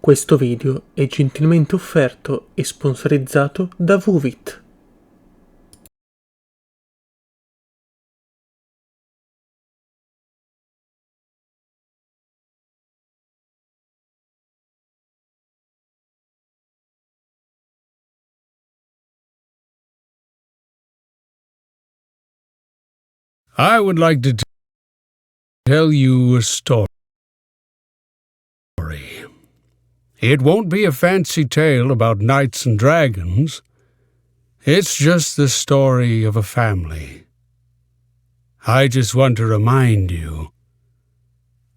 Questo video è gentilmente offerto e sponsorizzato da Vuvit. I would like to tell you a story. It won't be a fancy tale about knights and dragons. It's just the story of a family. I just want to remind you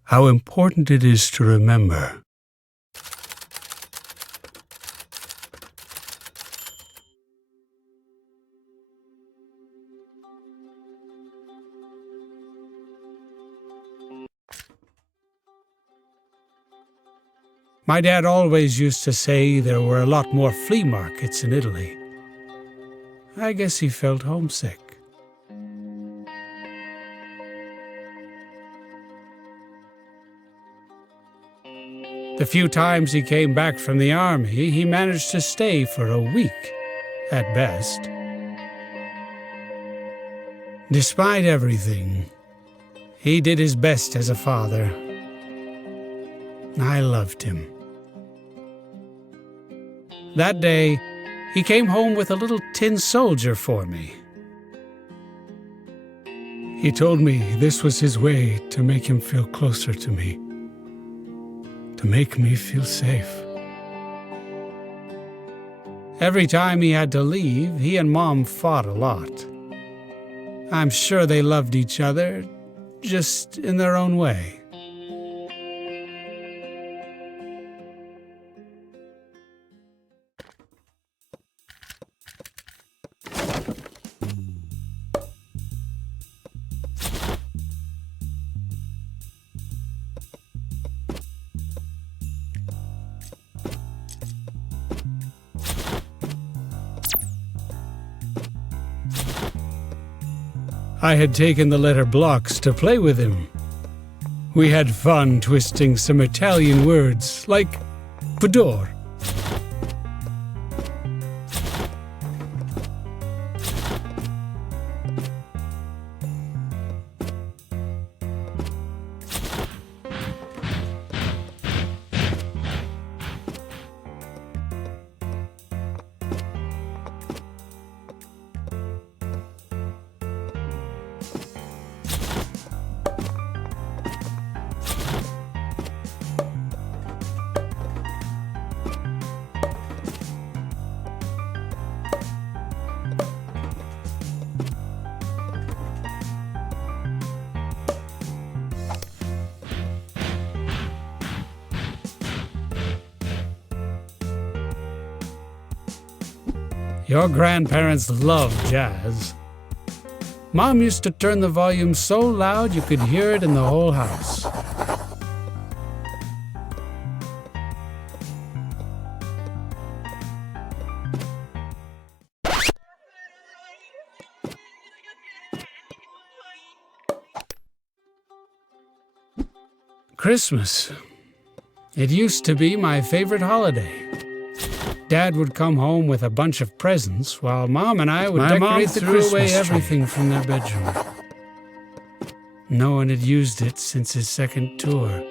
how important it is to remember. My dad always used to say there were a lot more flea markets in Italy. I guess he felt homesick. The few times he came back from the army, he managed to stay for a week, at best. Despite everything, he did his best as a father. I loved him. That day, he came home with a little tin soldier for me. He told me this was his way to make him feel closer to me, to make me feel safe. Every time he had to leave, he and Mom fought a lot. I'm sure they loved each other, just in their own way. I had taken the letter blocks to play with him. We had fun twisting some Italian words, like pudor. Your grandparents loved jazz. Mom used to turn the volume so loud you could hear it in the whole house. Christmas. It used to be my favorite holiday. Dad would come home with a bunch of presents, while Mom and I would decorate the Christmas tree. Away everything from their bedroom. No one had used it since his second tour.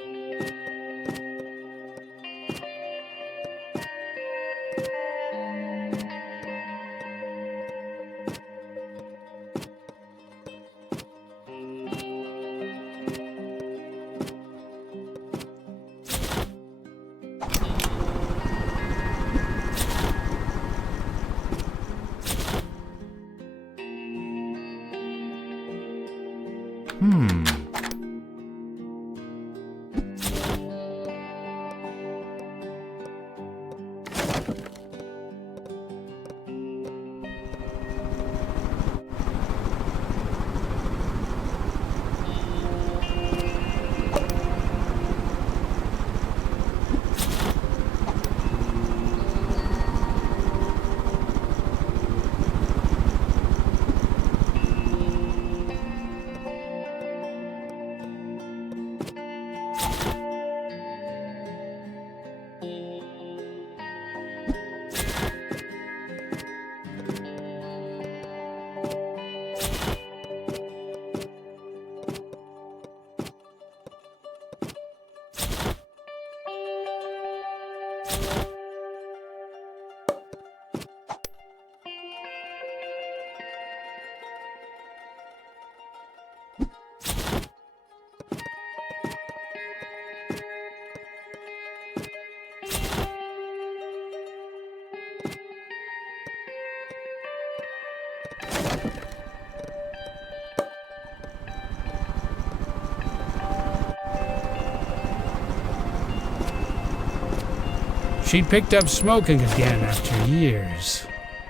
She'd picked up smoking again after years,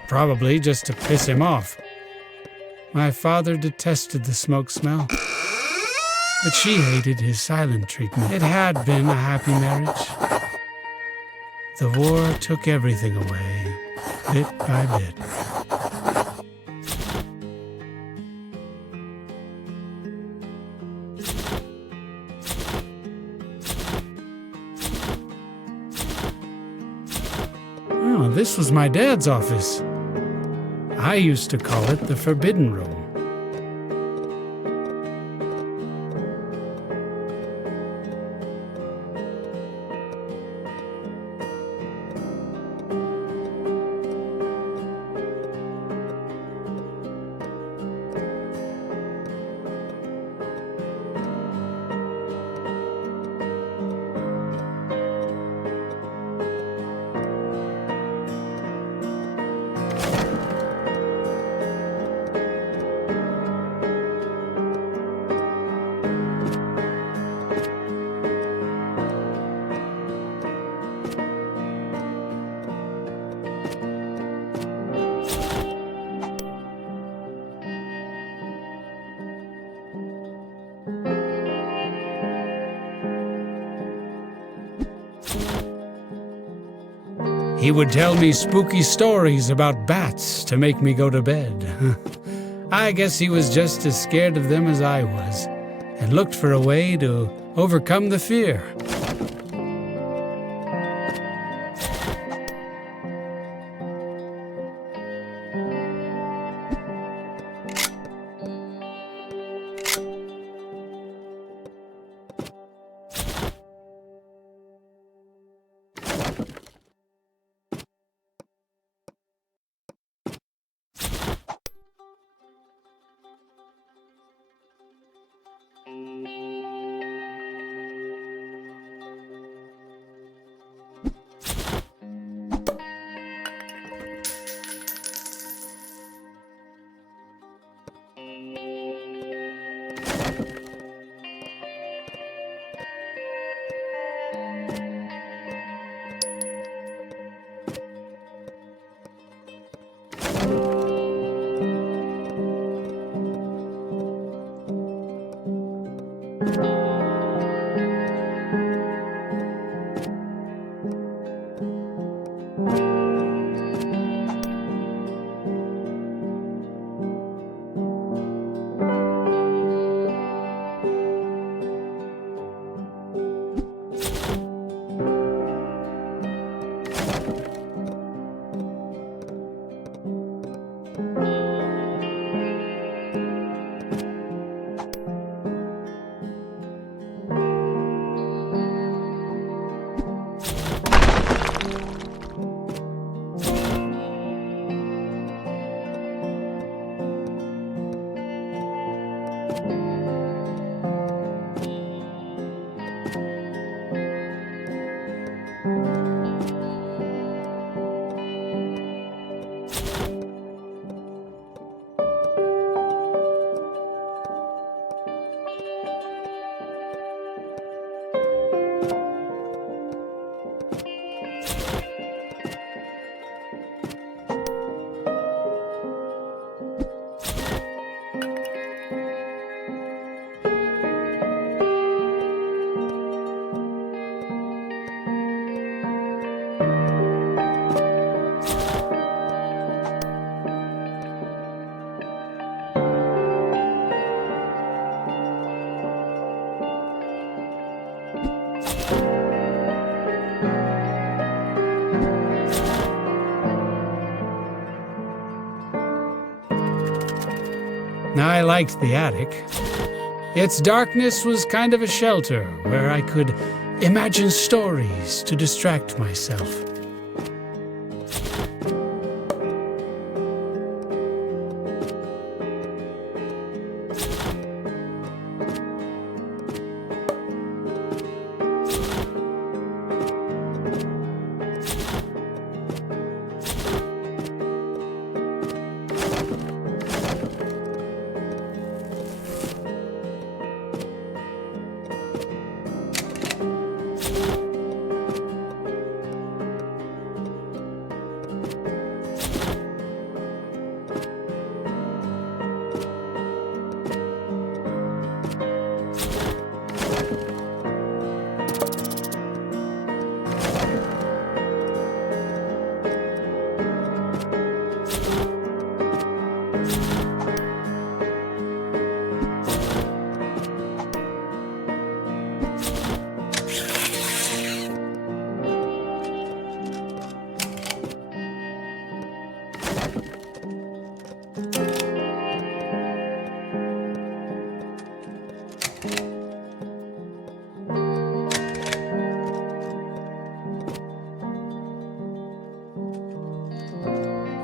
probably just to piss him off. My father detested the smoke smell, but she hated his silent treatment. It had been a happy marriage. The war took everything away, bit by bit. Oh, this was my dad's office. I used to call it the Forbidden Room. He would tell me spooky stories about bats to make me go to bed. I guess he was just as scared of them as I was, and looked for a way to overcome the fear. I liked the attic. Its darkness was kind of a shelter where I could imagine stories to distract myself.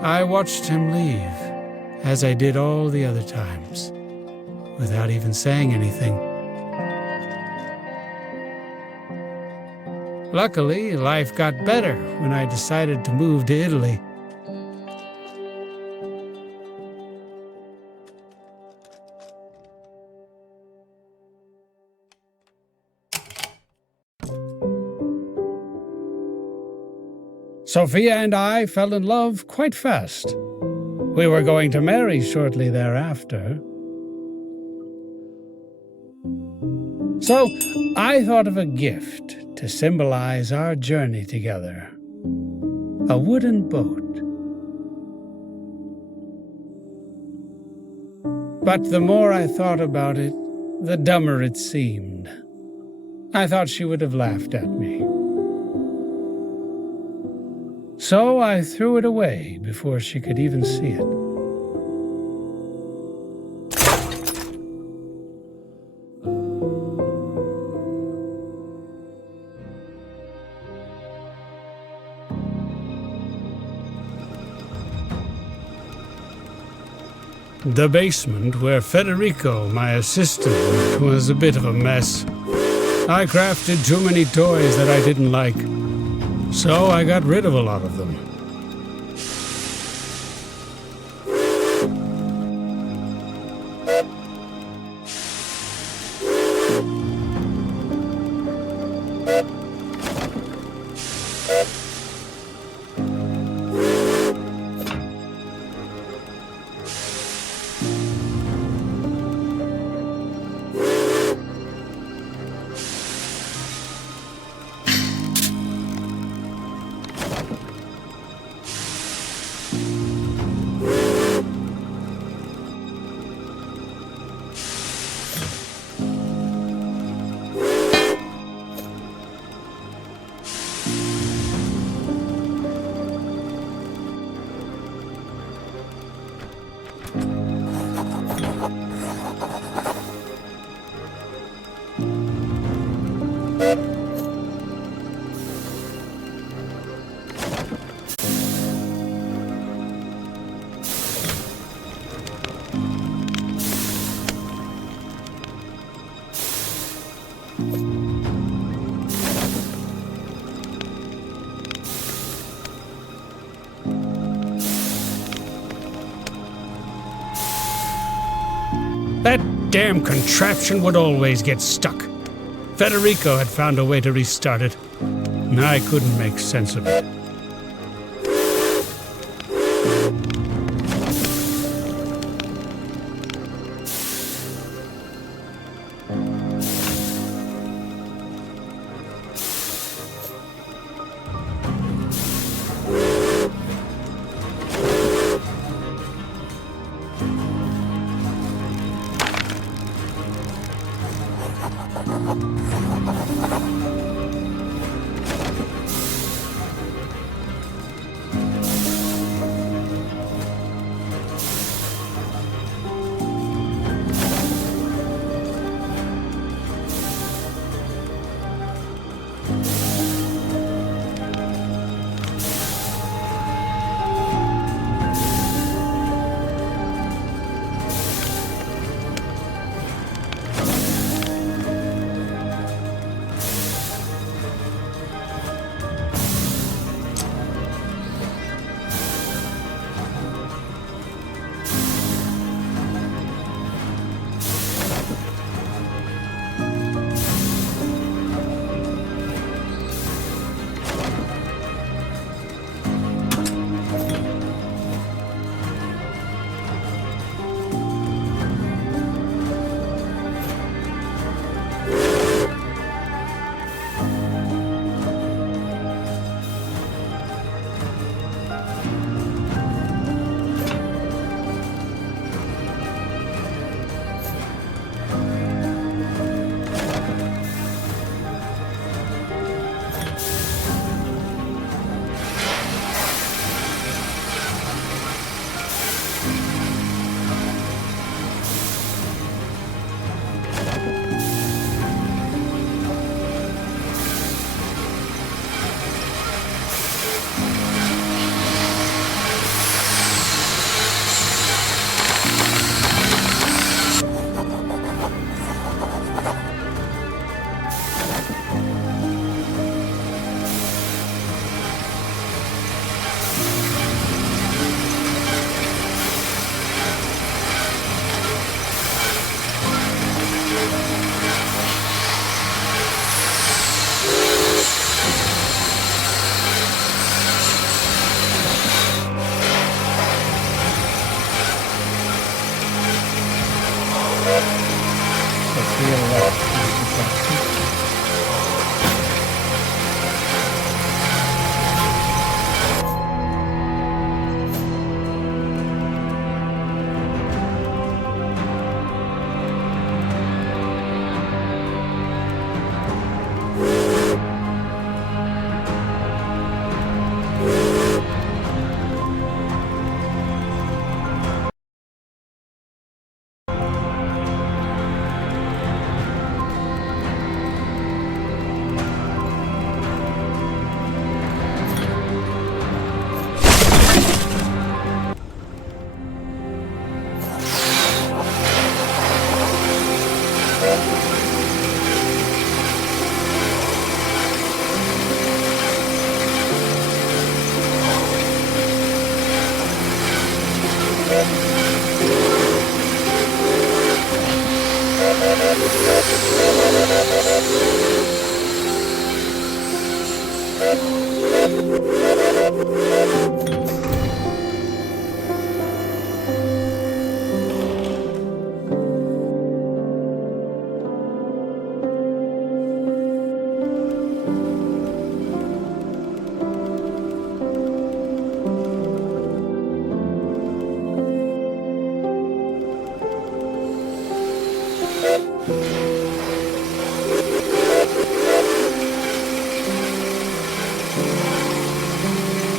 I watched him leave, as I did all the other times, without even saying anything. Luckily, life got better when I decided to move to Italy. Sophia and I fell in love quite fast. We were going to marry shortly thereafter. So I thought of a gift to symbolize our journey together. A wooden boat. But the more I thought about it, the dumber it seemed. I thought she would have laughed at me. So I threw it away before she could even see it. The basement where Federico, my assistant, was a bit of a mess. I crafted too many toys that I didn't like. So I got rid of a lot of them. That damn contraption would always get stuck. Federico had found a way to restart it, and I couldn't make sense of it.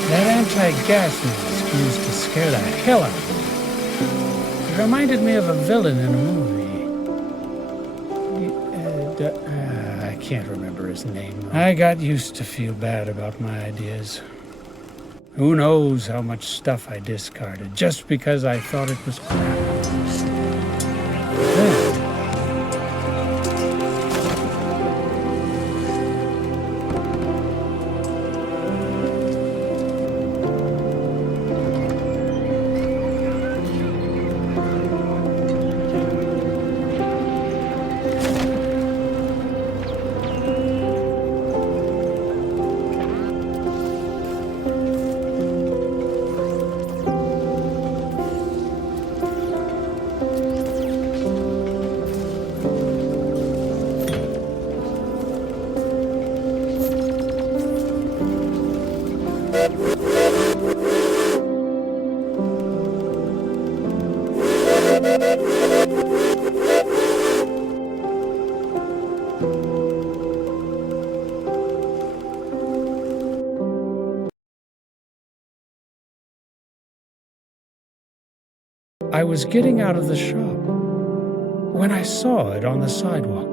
That anti-gas mask used to scare the hell out of me. It reminded me of a villain in a movie. I can't remember his name. I got used to feel bad about my ideas. Who knows how much stuff I discarded just because I thought it was crap. Then, I was getting out of the shop when I saw it on the sidewalk.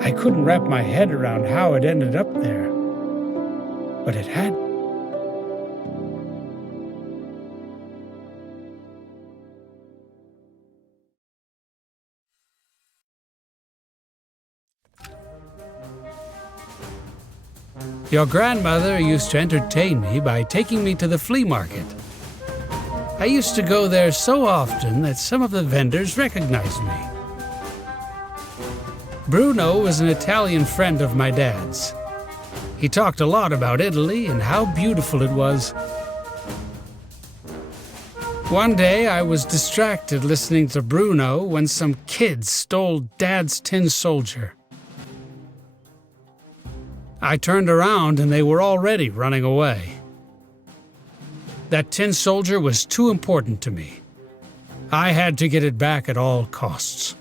I couldn't wrap my head around how it ended up there, but it had. Your grandmother used to entertain me by taking me to the flea market. I used to go there so often that some of the vendors recognized me. Bruno was an Italian friend of my dad's. He talked a lot about Italy and how beautiful it was. One day I was distracted listening to Bruno when some kids stole Dad's tin soldier. I turned around and they were already running away. That tin soldier was too important to me. I had to get it back at all costs.